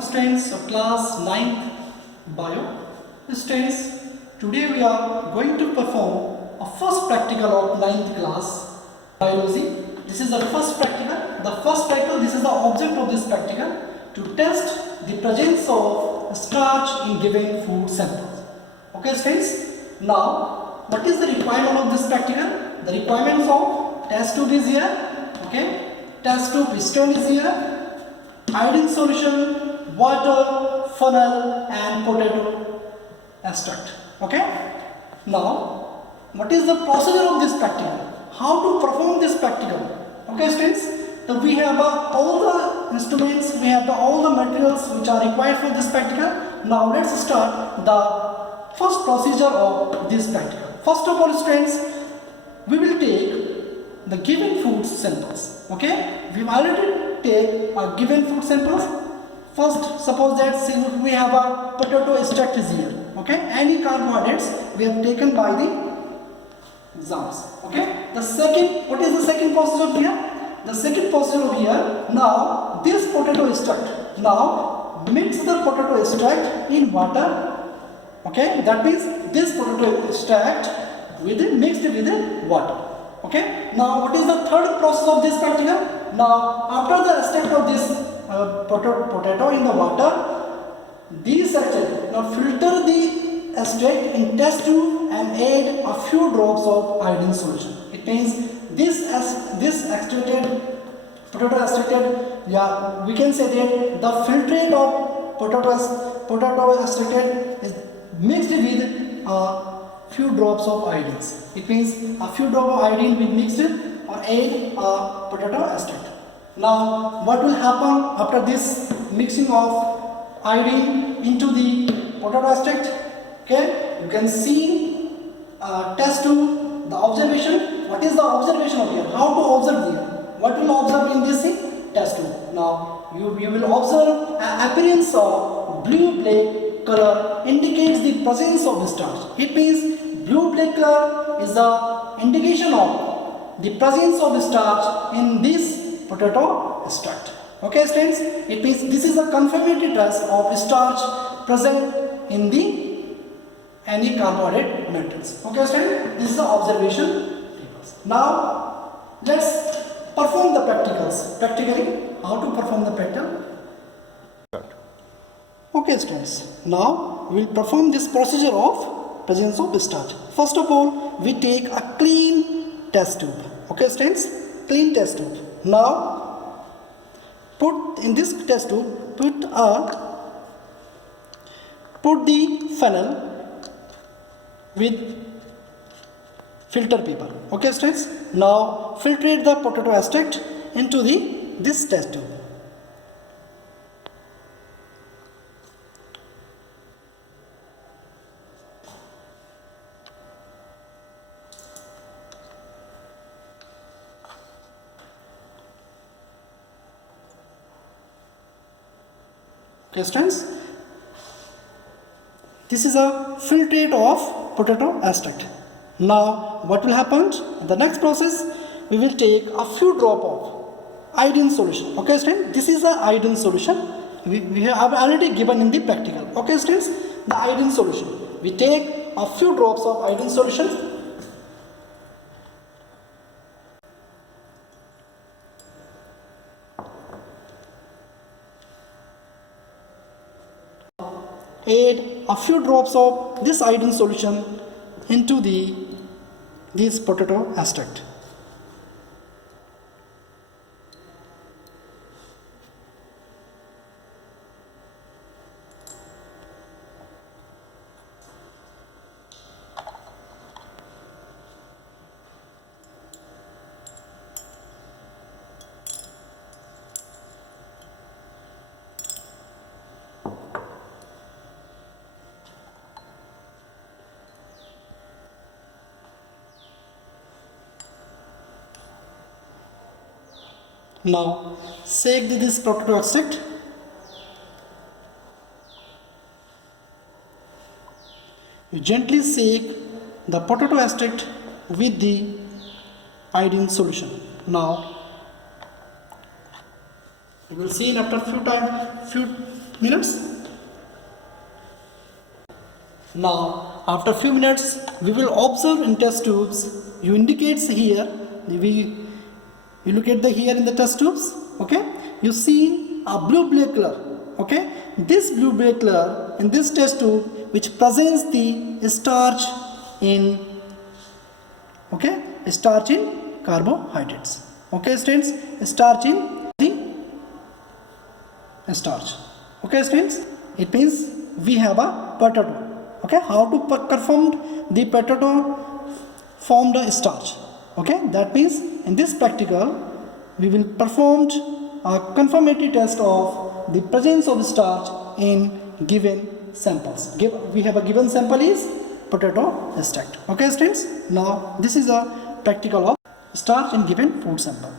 Welcome students of class 9th Bio. Students, today we are going to perform a first practical of 9th class Biology. This is the first practical. This is the object of this practical, to test the presence of starch in given food samples. Okay students, now what is the requirement of this practical? The requirements of test tube is here. Okay, test tube piston is here. Iodine solution, water, funnel and potato extract. Okay. Now, what is the procedure of this practical? How to perform this practical? Okay students, so we have all the instruments, we have all the materials which are required for this practical. Now let's start the first procedure of this practical. First of all students, we will take the given food samples. Okay, we already take a given food samples. First, suppose that we have a potato extract is here. Okay, any carbohydrates we have taken by the exams. Okay, the second, what is the second procedure here? The second procedure here, now this potato extract, now mix the potato extract in water. Okay, that means this potato extract mixed with water. Okay, now what is the third process of this practical? Now after the extract of this potato in the water, these extract, now filter the extract in test tube and add a few drops of iodine solution. It means this extracted potato extracted, yeah, we can say that the filtrate of potato extracted is mixed with few drops of iodine. It means a few drops of iodine will mixed or add potato extract. Now what will happen after this mixing of iodine into the potato extract? Okay, you can see test tube, the observation. What is the observation of here? How to observe here? What will observe in this test tube? Now you will observe an appearance of blue-black color indicates the presence of starch. It means blue-black color is the indication of the presence of starch in this potato extract. Okay students, it means this is a confirmatory test of starch present in the any carbohydrate matrix. Okay students, this is the observation tables. Now let's perform the practicals. Practically, how to perform the practical? Okay students, now we will perform this procedure of presence of starch. First of all, we take a clean test tube. Okay students, clean test tube. Now put in this test tube, put the funnel with filter paper. Okay students, now filtrate the potato extract into this test tube. Okay students, this is a filtrate of potato extract. Now what will happen? The next process, we will take a few drop of iodine solution. Okay students, this is the iodine solution we have already given in the practical. Okay students, the iodine solution, we take a few drops of iodine solution. Add a few drops of this iodine solution into this potato extract. Now shake this potato extract. You gently shake the potato extract with the iodine solution. Now you will see after few minutes. Now after few minutes we will observe in test tubes. You indicates here, you look at the here in the test tubes, okay, you see a blue black color, okay. This blue black color in this test tube which presents the starch in, okay, starch in carbohydrates, okay students, starch in the starch, okay students. It means we have a potato. Okay, how to perform the potato formed a starch. Okay, that means in this practical we will perform a confirmatory test of the presence of starch in given samples. We have a given sample is potato extract. Okay students, now this is a practical of starch in given food sample.